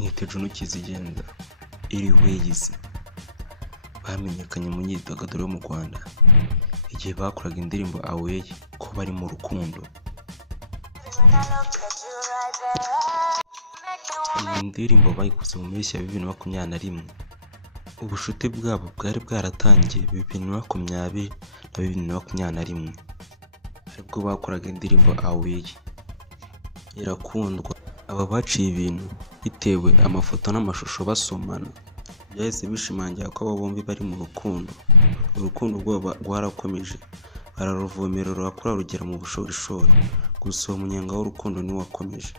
mwite Juno Kizigenza Airways bamenyekanye mu myidagaduro yo mu Rwanda igihe bakoraga indirimbo Away ko bari mu rukundo. Iyi ndirimbo bayikoze mu mpeshyi ya 2021. Ubushuti bwabo bwari bwaratangiye 2020 na 2021 aribwo bakoraga indirimbo Away. Irakundwa, aba baciye ibintu bitewe amafoto n'amashusho basomana, byahise bishimangira ko aba bombi bari mu rukundo. Urukundo rwabo rwarakomeje, bararuvomera rurakura rugera mu bushorishori, gusa uwo munyenga w'urukundo ni wakomeje.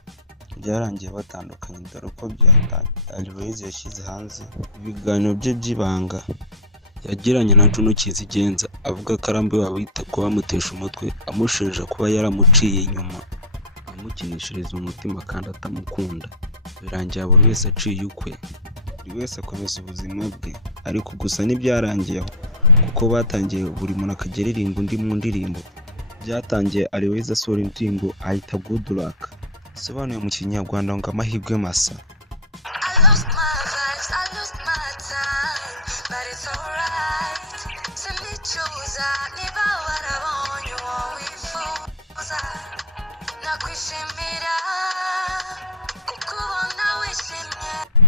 Byarangiye batandukanye dore ko byatangiye Airways yashyize hanze ibiganiro bye by'ibanga yagiranye na Juno Kizigenza, avuga ko arambiwe abita ko bamutesha umutwe, amushinja kuba yaramuciye inyuma, amukinishiriza umutima kandi atamukunda. Birangira buri wese aciye ukwe, buri wese akomeza ubuzima bwe, ariko gusa ntibyarangiye aho kuko batangiye buri muntu akajya aririmba undi mu ndirimbo. Byatangiye Airways asohora indirimbo ayita Good Luck, bisobanuye mu Kinyarwanda ngo amahirwe masa.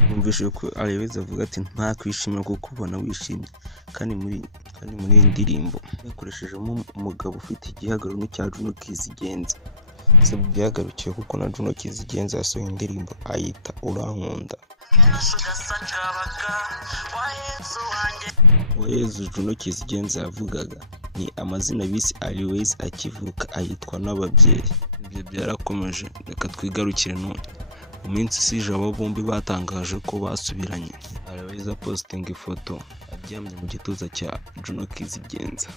Numvise ko Airways avuga ati nta kwishimira kuko ubona wishimye, kandi muri iyi ndirimbo yakoreshejemo umugabo ufite igihagararo n'icya Juno Kizigenza. Se byagarukiye kuko na Juno Kizigenza yasohoye indirimbo ayita Urankunda. Wayezu Juno Kizigenza yavugaga ni amazina bise Airways akivuka ayitwa n'ababyeyi. Ibyo byarakomeje, reka twigarukire none. Mu minsi isije abo bombi batangaje ko basubiranye. Airways apostinga ifoto aryamye mu gituza cya Juno Kizigenza.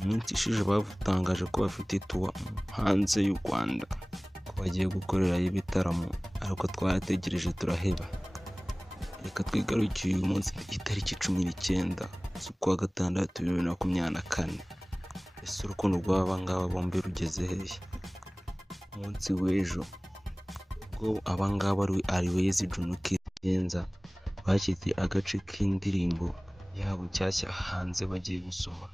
Mu minsi isije batangaje ko bafite tuwa hanze y'u Rwanda, ko bagiye gukorera ibitaramo, ariko twarategereje turaheba. Reka twigarukire uyu munsi itariki 19 z'ukwa gatandatu 2024. Ese urukundo rw'aba ngaba bombi rugeze hehe? Umunsi w'ejo ubwo aba ngaba ari Airways Juno Kizigenza bashyize agace k'indirimbo yabo nshyashya hanze bagiye gusohora.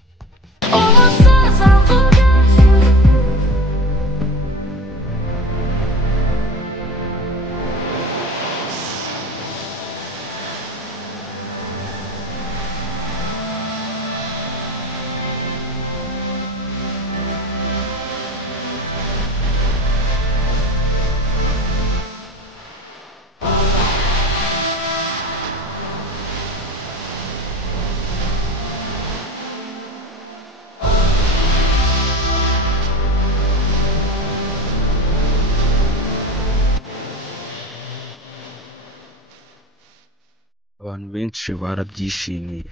Abantu benshi barabyishimiye.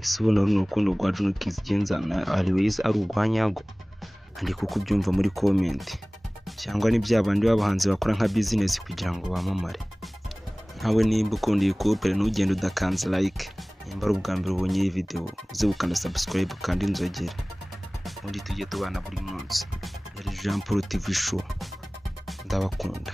Ese ubona urukundo rwa Juno Kizigenza na Airways ari urwanyago? Andika uko ubyumva muri comment, cyangwa ni byabandi b'abahanzi bakora nka business kugira ngo bamamare. Ntawe nimba ukunda iyi couple ntugende udakanze like, nimba ari ubwa mbere ubonye iyi video uze gukanda subscribe kandi inzogera, ubundi tujye tubana buri munsi. Yari Jean Paul TV Show, ndabakunda.